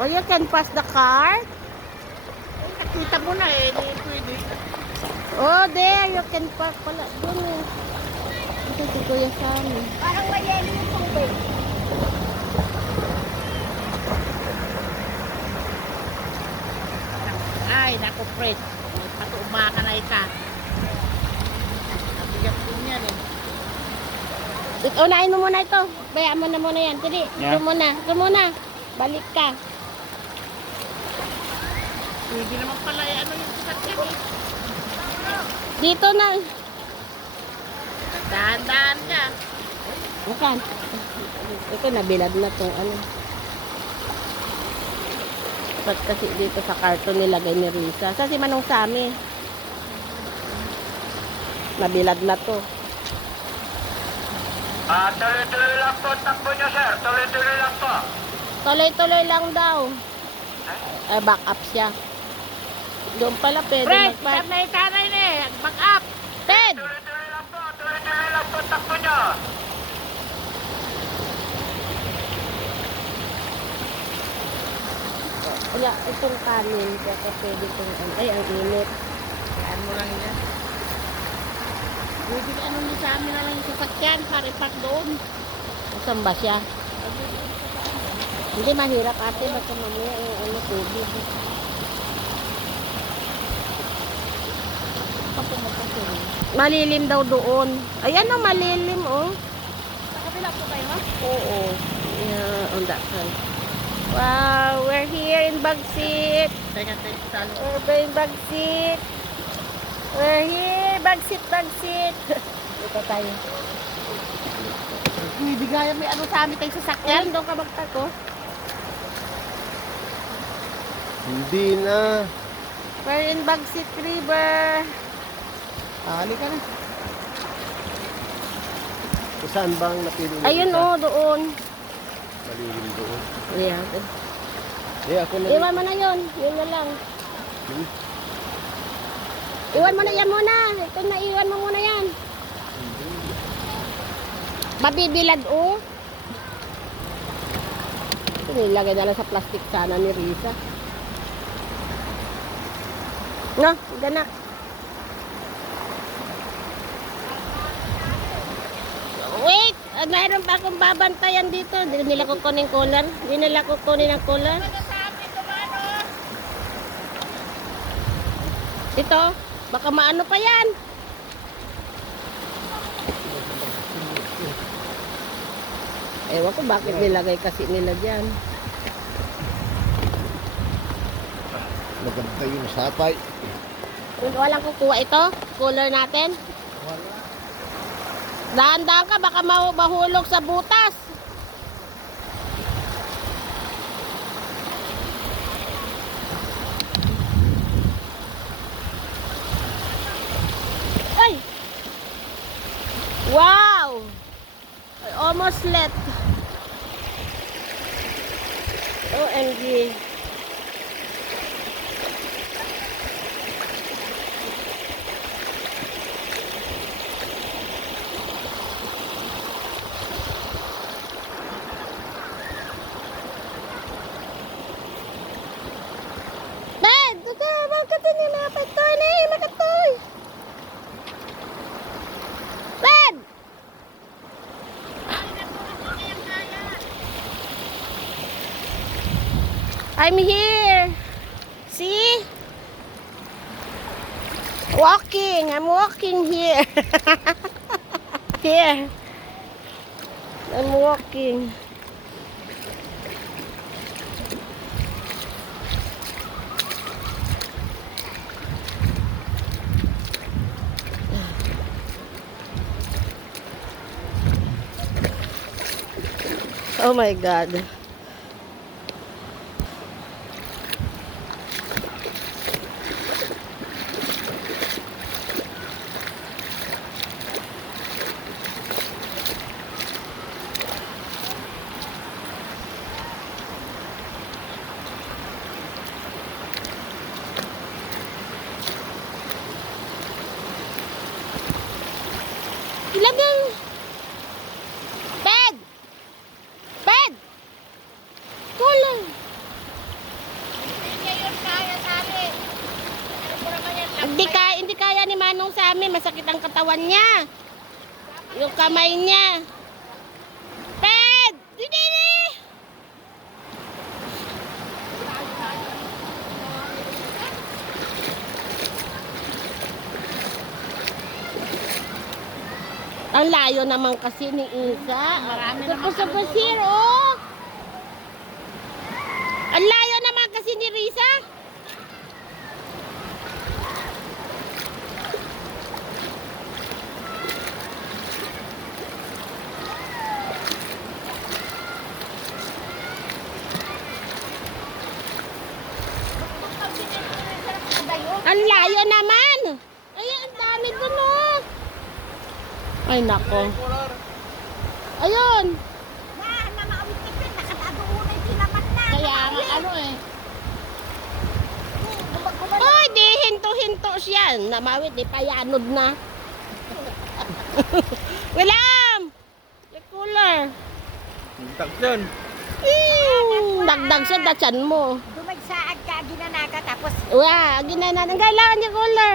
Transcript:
Oh, you can pass the cart. Nakita mo na eh, hindi pwede. Oh, there. You can park pala. Doon eh. Ito si Kuya Sammy. Parang mayelo yung tubig. Ay, naku, Fred. Patuuma ka na ka. Nabigat ko niyan eh. Unahin mo muna ito. Bayaan mo na muna yan. Dili. Yeah. Ito muna. Ito muna. Balik ka. Pwede naman pala eh, ano yung sasakyan eh. Dito na. Dahan-dahan ka. Bukan. Ito nabilad na to. Ano? Ba't kasi dito sa karton nilagay ni Risa? Sa si Manong Sami. Nabilad na to. Tuloy-tuloy lang po, takbo nyo sir. Tuloy-tuloy lang po. Tuloy-tuloy lang daw. Ay, back up siya. Doon pala pwede Fred, mag-back. saan na yung kanay na eh. Back up. Ted! Tuloy-tuloy lang po, tuloy-tuloy lang po, takbo nyo. Kaya itong kanin. Kaya pwede itong ay, ang init. Yan mo lang yan. Pwede ano ni sa amin na lang yung sasakyan. Pare-park doon. Saan ba siya? Hindi mahirap ate. Basta mamaya yung ano tubig. Malilim daw doon. Ayan o, malilim oh. Sa kabila po kayo, ha? Oo. Yeah, on that side. Wow, we're here in Bagsit. Teka, salo. We're in Bagsit. We're here, Bagsit, Bagsit. Dito tayo. Pwede gaya may ano sa amin tayong sasakyan. Ayan, doon ka magtako. Hindi na. We're in Bagsit River. Ali ka na. Kung saan bang napili mo? Ayun oh, doon. Malilim doon. Yeah. Ako na. Iwan mo na yun. Yun na lang. Iwan mo na yan muna. Ito na, iwan mo muna yan. Mabibilad oh. Ito nilagay na lang sa plastic sana ni Risa. No, ganak. Wait! Mayroon pa akong babantayan dito. Hindi nila kukunin cooler. Hindi nila kukunin ang cooler. Ito, baka maano pa yan. Ewan ko bakit nilagay kasi nila dyan. Maganda yung sapay. Walang kukuha ito? Cooler natin? Dahan-dahan ka, baka mahulog sa butas. Ay! Wow! I almost let. OMG. Ben, tuka, bakit hindi nakapatoy na eh, makatoy. Ben! I'm here. See? Walking. I'm walking here. Here. I'm walking. Oh my God. Ilagay. Ped! Ped! manong sa amin, masakit ang katawan niya. Yung kamay niya. Ped! Didiri! Ang layo naman kasi ni Isa. Marami naman Sa Basir, oh! Ang layo naman kasi ni Risa. Ang layo naman. Ay, ang dami dun, oh. Ay, nako. Ayun. Na, namawit ka pin, nakatadoon ay tinaman na. Kaya nga ano eh. Ay, di hinto-hinto siya. Namawit, di payanod na. William! The cooler. Takyan. Dagdag sa datsan mo. Dumagsaag ka, ginanaga, tapos Wah, ginanan. Ang kailangan niya cooler.